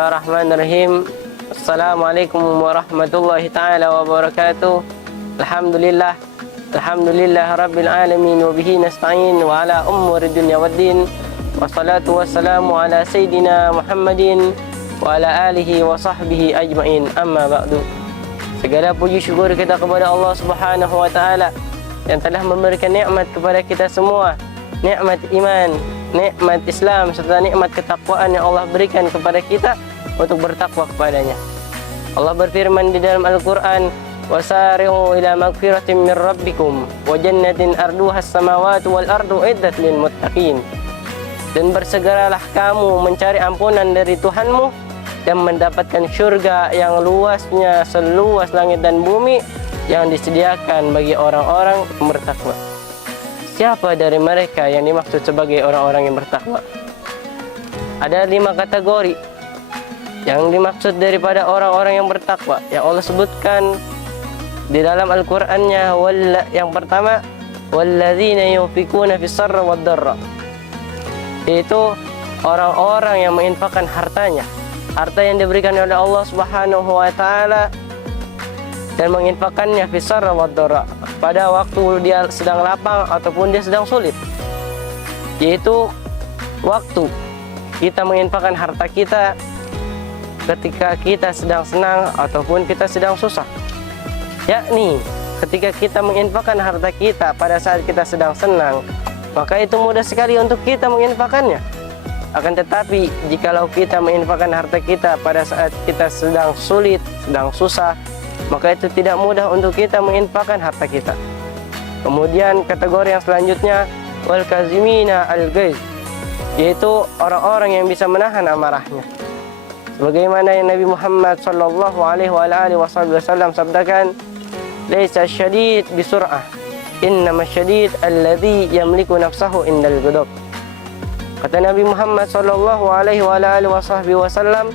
Bismillahirrahmanirrahim. Assalamualaikum warahmatullahi ta'ala wabarakatuh. Alhamdulillah Rabbil alamin. Wa bihi nasta'in wa ala umuri dunya waddin. Wassalatu wassalamu ala Sayyidina Muhammadin wa ala alihi wa sahbihi ajma'in. Amma ba'du. Segala puji syukur kita kepada Allah Subhanahu wa ta'ala yang telah memberikan nikmat kepada kita semua, nikmat iman, nikmat Islam, serta nikmat ketakwaan yang Allah berikan kepada kita untuk bertakwa kepadanya. Allah berfirman di dalam Al-Quran, wasari'u ila magfiratin min rabbikum wa jannatin arduha as-samawati wal ardu iddat lil muttaqin. Dan bersegeralah kamu mencari ampunan dari Tuhanmu dan mendapatkan syurga yang luasnya seluas langit dan bumi yang disediakan bagi orang-orang yang bertakwa. Siapa dari mereka yang dimaksud sebagai orang-orang yang bertakwa? Ada 5 kategori yang dimaksud daripada orang-orang yang bertakwa yang Allah sebutkan di dalam Al-Qur'annya. Yang pertama, walladzina yunfikuna fis sarra wad dharra, yaitu orang-orang yang menginfakkan hartanya, harta yang diberikan oleh Allah Subhanahu wa ta'ala, dan menginfakkannya fis sarra wad dharra, pada waktu dia sedang lapang ataupun dia sedang sulit. Yaitu waktu kita menginfakkan harta kita ketika kita sedang senang ataupun kita sedang susah. Yakni ketika kita menginfakkan harta kita pada saat kita sedang senang, maka itu mudah sekali untuk kita menginfakkannya. Akan tetapi jikalau kita menginfakkan harta kita pada saat kita sedang sulit, sedang susah, maka itu tidak mudah untuk kita menginfakkan harta kita. Kemudian kategori yang selanjutnya, wal kazimina al-ghaiz, yaitu orang-orang yang bisa menahan amarahnya. Sebagaimana yang Nabi Muhammad sallallahu alaihi wasallam sabdakan, laisa syadid bisur'ah, innama syadid alladhi yamliku nafsahu indal ghadab. Kata Nabi Muhammad sallallahu alaihi wasallam,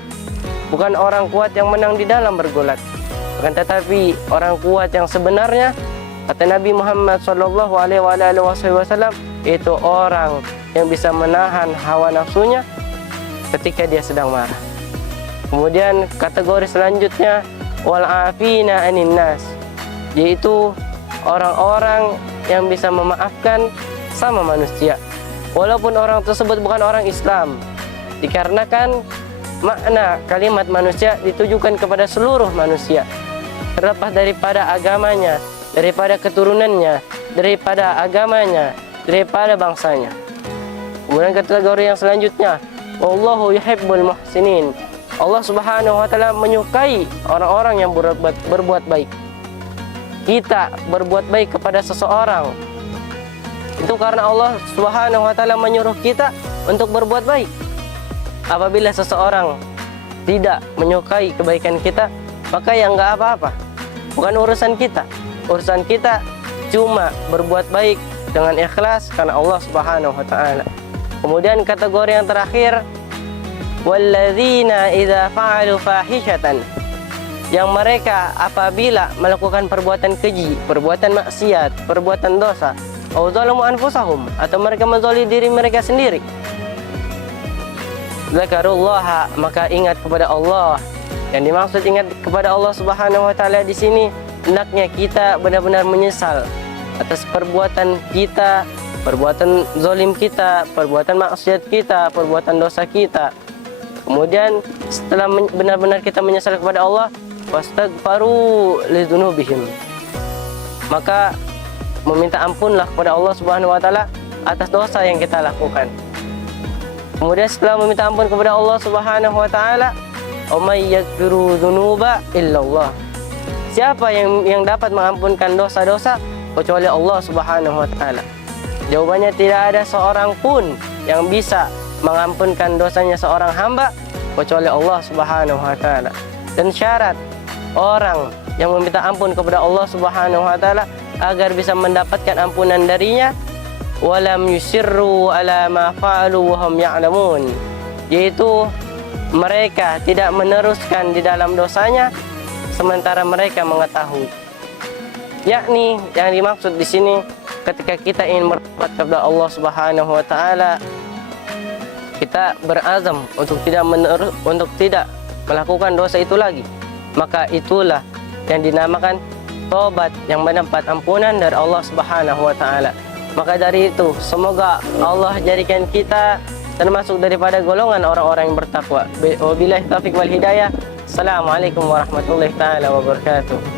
bukan orang kuat yang menang di dalam bergulat, akan tetapi orang kuat yang sebenarnya, kata Nabi Muhammad sallallahu alaihi wasallam, itu orang yang bisa menahan hawa nafsunya ketika dia sedang marah. Kemudian kategori selanjutnya, wal afina anin nas, yaitu orang-orang yang bisa memaafkan sama manusia walaupun orang tersebut bukan orang Islam, dikarenakan makna kalimat manusia ditujukan kepada seluruh manusia, terlepas daripada agamanya, daripada keturunannya, daripada agamanya, daripada bangsanya. Kemudian kategori yang selanjutnya, wallahu yuhibbul muhsinin, Allah Subhanahu wa ta'ala menyukai orang-orang yang berbuat baik. Kita berbuat baik kepada seseorang itu karena Allah Subhanahu wa ta'ala menyuruh kita untuk berbuat baik. Apabila seseorang tidak menyukai kebaikan kita, maka ya enggak apa-apa, bukan urusan kita. Urusan kita cuma berbuat baik dengan ikhlas karena Allah Subhanahu wa ta'ala. Kemudian kategori yang terakhir, walladzina idza fa'alu fahishatan, yang mereka apabila melakukan perbuatan keji, perbuatan maksiat, perbuatan dosa, au zalamu anfusahum, atau mereka menzalimi diri mereka sendiri, zakarullaha, maka ingat kepada Allah. Yang dimaksud ingat kepada Allah Subhanahu wa ta'ala di sini, hendaknya kita benar-benar menyesal atas perbuatan kita, perbuatan zalim kita, perbuatan maksiat kita, perbuatan dosa kita. Kemudian setelah benar-benar kita menyesal kepada Allah, wastaghfaru lidzunubihim, maka meminta ampunlah kepada Allah Subhanahu wa ta'ala atas dosa yang kita lakukan. Kemudian setelah meminta ampun kepada Allah Subhanahu wa ta'ala, may yaghfiru dzunuba illallah, siapa yang dapat mengampunkan dosa-dosa kecuali Allah Subhanahu wa ta'ala? Jawabannya, tidak ada seorang pun yang bisa mengampunkan dosanya seorang hamba kecuali Allah Subhanahu wa ta'ala. Dan syarat orang yang meminta ampun kepada Allah Subhanahu wa ta'ala agar bisa mendapatkan ampunan darinya, walam yusirru ala ma fa'alu wa hum ya'lamun, yaitu mereka tidak meneruskan di dalam dosanya sementara mereka mengetahui. Yakni yang dimaksud di sini, ketika kita ingin berbuat kepada Allah Subhanahu wa ta'ala, kita kita berazam untuk tidak melakukan dosa itu lagi, maka itulah yang dinamakan tobat yang mendapat ampunan dari Allah Subhanahu wa taala. Maka dari itu, semoga Allah jadikan kita termasuk daripada golongan orang-orang yang bertakwa. Wabillahi taufiq wal hidayah. Assalamualaikum warahmatullahi taala wabarakatuh.